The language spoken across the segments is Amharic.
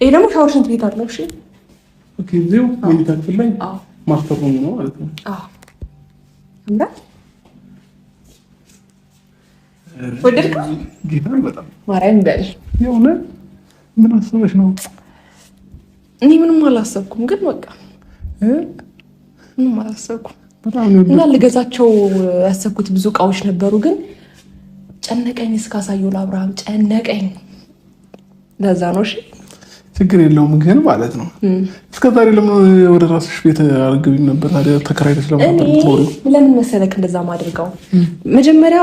ይሄ ደግሞ ሻወር ሽንት ቤት አለው። እሺ ኦኬ። እዚሁ መኝታ ክፍል ላይ ማስተር ሩም ነው ማለት ነው። እንዴ ወደድከው? ጌታን በጣም ማርያም በል የሆነ ምን አስበሽ ነው? እኔ ምንም አላሰብኩም፣ ግን በቃ ምንም አላሰብኩም። እና ልገዛቸው ያሰብኩት ብዙ እቃዎች ነበሩ፣ ግን ጨነቀኝ። እስካሳየው ለአብርሃም ጨነቀኝ። ለዛ ነው። እሺ ችግር የለውም ግን ማለት ነው። እስከዛሬ ለምን ወደ ራስሽ ቤት አልገቢም ነበር ታዲያ? ተከራይተሽ ለምን መሰለክ እንደዛ ማድርገው? መጀመሪያ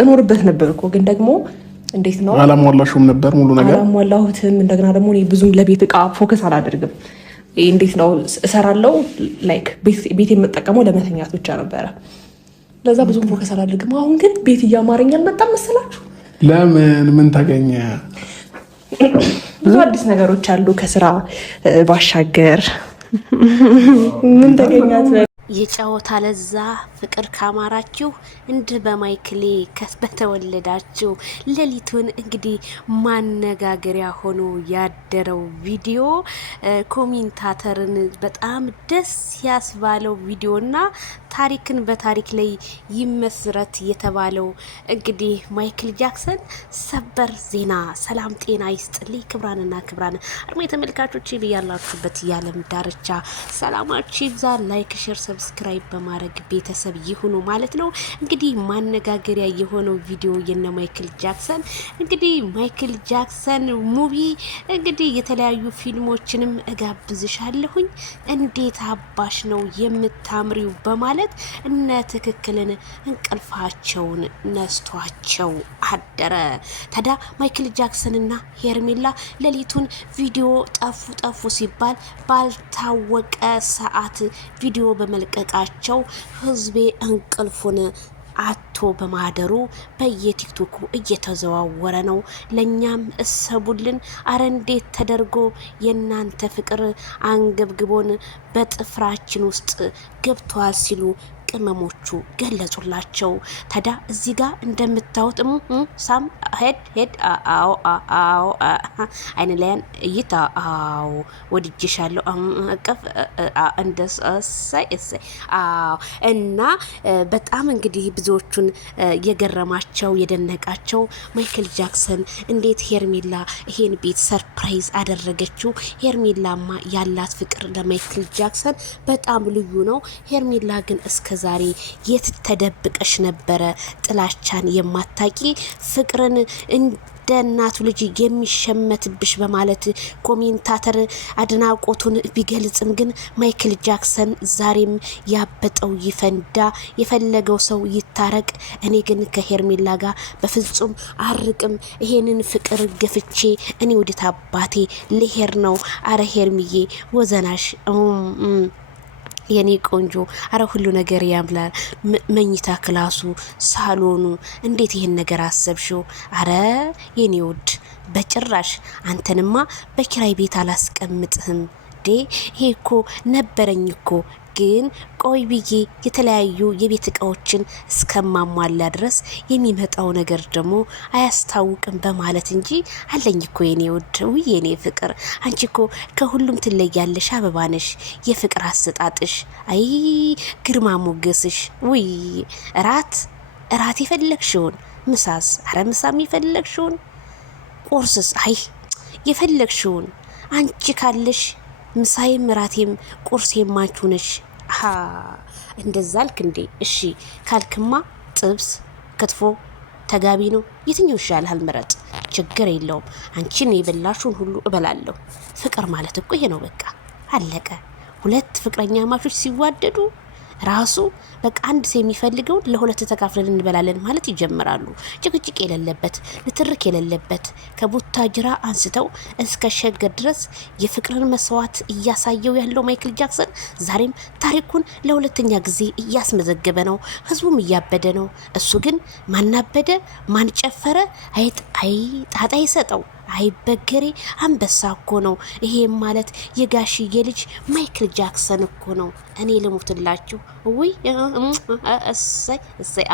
እኖርበት ነበር እኮ፣ ግን ደግሞ እንዴት ነው አላሟላሽውም ነበር ሙሉ ነገር? አላሟላሁትም። እንደገና ደግሞ እኔ ብዙም ለቤት እቃ ፎከስ አላደርግም። እንዴት ነው እሰራለሁ፣ ላይክ ቤት የምጠቀመው ለመተኛት ብቻ ነበረ። ለዛ ብዙም ፎከስ አላደርግም። አሁን ግን ቤት እያማረኝ አልመጣም መሰላችሁ? ለምን ምን ታገኘ? ብዙ አዲስ ነገሮች አሉ ከስራ ባሻገር። ምን ተገኛት? የጨዋታ ለዛ ፍቅር ካማራችሁ እንዲህ በማይክሌ በተወለዳችሁ። ሌሊቱን እንግዲህ ማነጋገሪያ ሆኖ ያደረው ቪዲዮ ኮሜንታተርን በጣም ደስ ያስባለው ቪዲዮና ታሪክን በታሪክ ላይ ይመስረት የተባለው እንግዲህ ማይክል ጃክሰን ሰበር ዜና። ሰላም ጤና ይስጥልኝ ክብራንና ክብራን አድማ የተመልካቾች ብያላችሁበት የዓለም ዳርቻ ሰላማችሁ ይብዛ። ላይክ ሼር ሰብስክራይብ በማድረግ ቤተሰብ ይሁኑ ማለት ነው። እንግዲህ ማነጋገሪያ የሆነው ቪዲዮ የነ ማይክል ጃክሰን እንግዲህ ማይክል ጃክሰን ሙቪ እንግዲህ የተለያዩ ፊልሞችንም እጋብዝሻለሁኝ እንዴት አባሽ ነው የምታምሪው በማለት እነ ትክክልን እንቅልፋቸውን ነስቷቸው አደረ። ታዲያ ማይክል ጃክሰንና ሄርሜላ ሌሊቱን ቪዲዮ ጠፉ ሲባል ባልታወቀ ሰዓት ቪዲዮ በመልቀቃቸው ህዝቤ እንቅልፉን አቶ በማደሩ በየቲክቶኩ እየተዘዋወረ ነው። ለኛም እሰቡልን። አረ እንዴት ተደርጎ የናንተ ፍቅር አንገብግቦን በጥፍራችን ውስጥ ገብቷል ሲሉ ቅመሞቹ ገለጹላቸው። ታዲያ እዚህ ጋር እንደምታዩት ሳም ሄድ አዎ አይን ላያን እይታ አዎ ወድጄሻለሁ አቀፍ እንደሰይ አዎ። እና በጣም እንግዲህ ብዙዎቹን የገረማቸው የደነቃቸው ማይክል ጃክሰን እንዴት ሄርሜላ ይሄን ቤት ሰርፕራይዝ አደረገችው። ሄርሜላማ ያላት ፍቅር ለማይክል ጃክሰን በጣም ልዩ ነው። ሄርሜላ ግን እስከ ዛሬ የት ተደብቀሽ ነበረ? ጥላቻን የማታቂ ፍቅርን እንደ እናቱ ልጅ የሚሸመትብሽ በማለት ኮሜንታተር አድናቆቱን ቢገልጽም ግን ማይክል ጃክሰን ዛሬም ያበጠው ይፈንዳ፣ የፈለገው ሰው ይታረቅ፣ እኔ ግን ከሄርሜላ ጋር በፍጹም አርቅም፣ ይሄንን ፍቅር ገፍቼ እኔ ወደ አባቴ ልሄድ ነው። አረ ሄርሚዬ ወዘናሽ የኔ ቆንጆ አረ ሁሉ ነገር ያምላል። መኝታ ክላሱ፣ ሳሎኑ እንዴት ይሄን ነገር አሰብሽው? አረ የኔ ውድ በጭራሽ አንተንማ በኪራይ ቤት አላስቀምጥህም። ይሄ እኮ ነበረኝ እኮ ግን ቆይ ብዬ የተለያዩ የቤት እቃዎችን እስከማሟላ ድረስ የሚመጣው ነገር ደግሞ አያስታውቅም በማለት እንጂ አለኝ እኮ የኔ ውድ። ውይ የኔ ፍቅር አንቺ እኮ ከሁሉም ትለያለሽ፣ አበባ ነሽ። የፍቅር አሰጣጥሽ፣ አይ ግርማ ሞገስሽ፣ ውይ እራት የፈለግሽውን፣ ምሳስ፣ አረ ምሳም የፈለግሽውን፣ ቁርስስ፣ አይ የፈለግሽውን አንቺ ካለሽ ምሳዬም እራቴም ቁርሴም አንቺ ነሽ። እንደዛ አልክ እንዴ? እሺ ካልክማ ጥብስ፣ ክትፎ ተጋቢ ነው። የትኛው ይሻልሃል? ምረጥ። ችግር የለውም። አንቺን የበላሹን ሁሉ እበላለሁ። ፍቅር ማለት እኮ ይሄ ነው። በቃ አለቀ። ሁለት ፍቅረኛ ማቾች ሲዋደዱ ራሱ በቃ አንድ ሰው የሚፈልገውን ለሁለት ተካፍለን እንበላለን ማለት ይጀምራሉ። ጭቅጭቅ የሌለበት ንትርክ የሌለበት ከቡታጅራ አንስተው እስከ ሸገር ድረስ የፍቅርን መስዋዕት እያሳየው ያለው ማይክል ጃክሰን ዛሬም ታሪኩን ለሁለተኛ ጊዜ እያስመዘገበ ነው። ህዝቡም እያበደ ነው። እሱ ግን ማናበደ ማንጨፈረ አይ ጣጣ ይሰጠው። አይበገሬ አንበሳ እኮ ነው። ይሄ ማለት የጋሽዬ ልጅ ማይክል ጃክሰን እኮ ነው። እኔ ልሙትላችሁ። ውይ እሰይ እሰይ።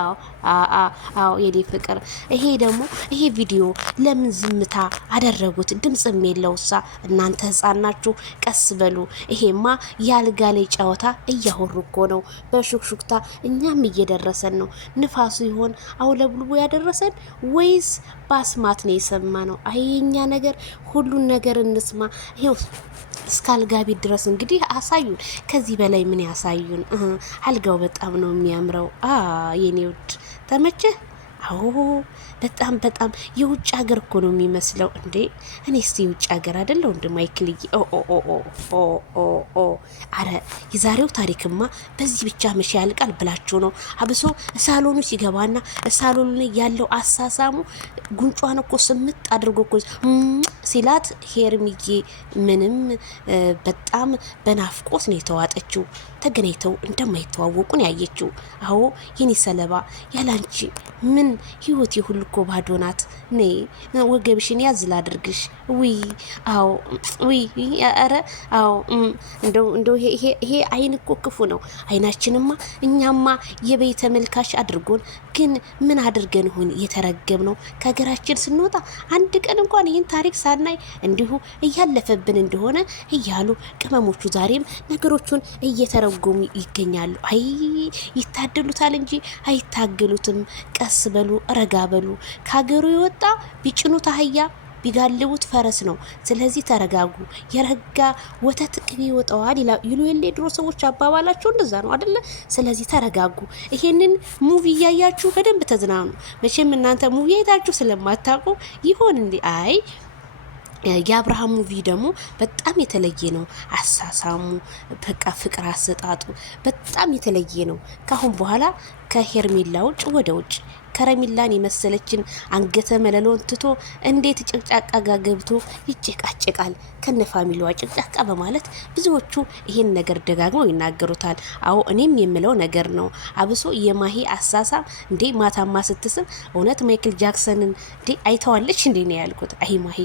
አዎ የኔ ፍቅር። ይሄ ደግሞ ይሄ ቪዲዮ ለምን ዝምታ አደረጉት? ድምፅም የለውሳ። እናንተ ህፃን ናችሁ፣ ቀስ በሉ። ይሄማ የአልጋ ላይ ጨዋታ እያወሩ እኮ ነው በሹክሹክታ። እኛም እየደረሰን ነው። ንፋሱ ይሆን አውለብልቦ ያደረሰን ወይስ በአስማት ነው የሰማ ነው? አየኛ ነገር ሁሉን ነገር እንስማ። ይኸው እስከ አልጋ ቤት ድረስ እንግዲህ አሳዩን። ከዚህ በላይ ምን ያሳዩን? አልጋው በጣም ነው የሚያምረው። የኔ ውድ ተመቸህ? አዎ በጣም በጣም የውጭ ሀገር እኮ ነው የሚመስለው። እንዴ እኔስ የውጭ ሀገር አይደለሁ እንደ ማይክልዬ። አረ የዛሬው ታሪክማ በዚህ ብቻ መቼ ያልቃል ብላችሁ ነው። አብሶ ሳሎኑ ሲገባና ሳሎኑ ያለው አሳሳሙ ጉንጯን እኮ ስምጥ አድርጎ እኮ ሲላት ሄርሚዬ ምንም በጣም በናፍቆት ነው የተዋጠችው። ተገናኝተው እንደማይተዋወቁን ያየችው። አዎ የኔ ሰለባ ያላንቺ ምን ህይወት ሁሉ እኮ ባዶ ናት። ነይ ወገብሽን ያዝ ላድርግሽ። ውይ አዎ ውይ አረ አዎ እንደው ይሄ አይን እኮ ክፉ ነው። አይናችንማ እኛማ የበይ ተመልካች አድርጎን፣ ግን ምን አድርገን ሆን የተረገም ነው። ከሀገራችን ስንወጣ አንድ ቀን እንኳን ይህን ታሪክ ሳናይ እንዲሁ እያለፈብን እንደሆነ እያሉ ቅመሞቹ ዛሬም ነገሮቹን እየተረጎሙ ይገኛሉ። አይ ይታደሉታል እንጂ አይታገሉትም። ቀስ በሉ ረጋ በሉ። ከሀገሩ የወጣ ቢጭኑት አህያ ቢጋልቡት ፈረስ ነው። ስለዚህ ተረጋጉ። የረጋ ወተት ቅቤ ይወጣዋል ይሉ የለ ድሮ ሰዎች አባባላቸው እንደዛ ነው አይደለ? ስለዚህ ተረጋጉ። ይሄንን ሙቪ እያያችሁ በደንብ ተዝናኑ። መቼም እናንተ ሙቪ አይታችሁ ስለማታውቁ ይሆን እንዴ? አይ የአብርሃም ሙቪ ደግሞ በጣም የተለየ ነው። አሳሳሙ በቃ ፍቅር አሰጣጡ በጣም የተለየ ነው። ካሁን በኋላ ከሄርሜላ ውጭ ወደ ውጭ ከረሚላን የመሰለችን አንገተ መለሎን ትቶ እንዴት ጭቅጫቃ ጋር ገብቶ ይጨቃጨቃል ከነ ፋሚሊዋ ጭቅጫቃ በማለት ብዙዎቹ ይሄን ነገር ደጋግመው ይናገሩታል። አዎ እኔም የምለው ነገር ነው። አብሶ የማሂ አሳሳም እንዴ ማታማ ስትስም እውነት ማይክል ጃክሰንን እንዴ አይተዋለች እንዴ ነው ያልኩት። አይ ማሂ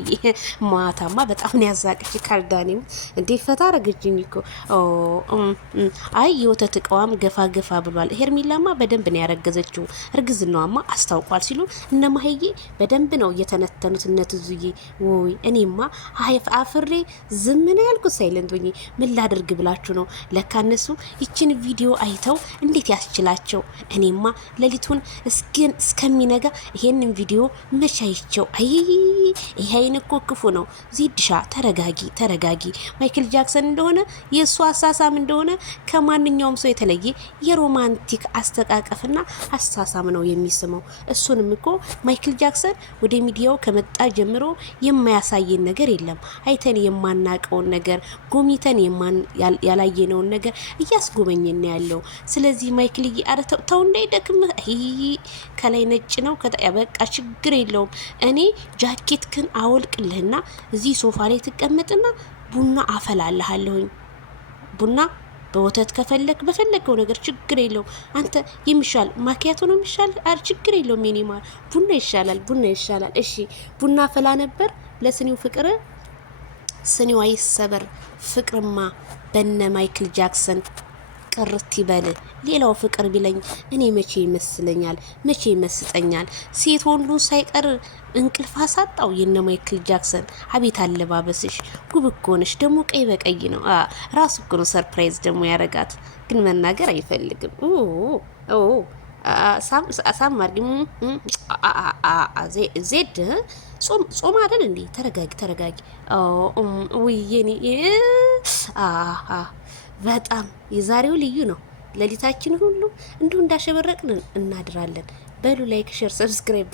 ማታማ በጣም ነው ያዛቀች። ካልዳኒም እንዴ ፈታ አረገችኝ እኮ። አይ የወተት እቃዋም ገፋ ገፋ ብሏል። ሄርሚላማ በደንብ ነው ያረገዘችው። እርግዝናዋማ አስታውቋል ሲሉ እነ ማሂዬ በደንብ ነው የተነተኑት። እነትዙዬ ወይ እኔማ አፍሬ ዝም ነው ያልኩት። ሳይለንት ሆኜ ምን ላድርግ ብላችሁ ነው። ለካ እነሱ ይችን ቪዲዮ አይተው እንዴት ያስችላቸው። እኔማ ሌሊቱን እስከሚነጋ ይሄንን ቪዲዮ መቻይቸው። አይ ይሄ አይን እኮ ክፉ ነው። ዚድሻ ተረጋጊ። ማይክል ጃክሰን እንደሆነ የእሱ አሳሳም እንደሆነ ከማንኛውም ሰው የተለየ የሮማንቲክ አስተቃቀፍና አሳሳም ነው የሚስመው። እሱንም እኮ ማይክል ጃክሰን ወደ ሚዲያው ከመጣ ጀምሮ የማያሳየን ነገር የለም። አይተን የማናቀውን ነገር ጎሚተን ያላየነውን ነገር እያስጎመኘን ያለው። ስለዚህ ማይክል አረ ተው እንዳይደክምህ። ከላይ ነጭ ነው በቃ ችግር የለውም። እኔ ጃኬትክን አወልቅልህና እዚህ ሶፋ ላይ ትቀመጥና ቡና አፈላልሃለሁኝ። ቡና በወተት ከፈለክ በፈለገው ነገር ችግር የለው። አንተ የሚሻል ማኪያቶ ነው የሚሻል። ችግር የለውም የኔ ማር ቡና ይሻላል። እሺ ቡና ፈላ ነበር ለስኒው ፍቅር ስኒው አይሰበር። ፍቅርማ በነ ማይክል ጃክሰን ቅርት ይበል። ሌላው ፍቅር ቢለኝ እኔ መቼ ይመስለኛል፣ መቼ ይመስጠኛል። ሴት ወንዱን ሳይቀር እንቅልፍ አሳጣው የነ ማይክል ጃክሰን። አቤት አለባበስሽ ጉብ እኮ ነሽ። ደግሞ ቀይ በቀይ ነው። ራሱ እኮ ነው ሰርፕራይዝ ደግሞ ያረጋት፣ ግን መናገር አይፈልግም። ሳም አድርጊ ዜድ ጾም አይደል እንዴ? ተረጋጊ። ውዬኔ በጣም የዛሬው ልዩ ነው። ሌሊታችን ሁሉ እንዲሁ እንዳሸበረቅን እናድራለን። በሉ ላይክ፣ ሼር፣ ሰብስክራይብ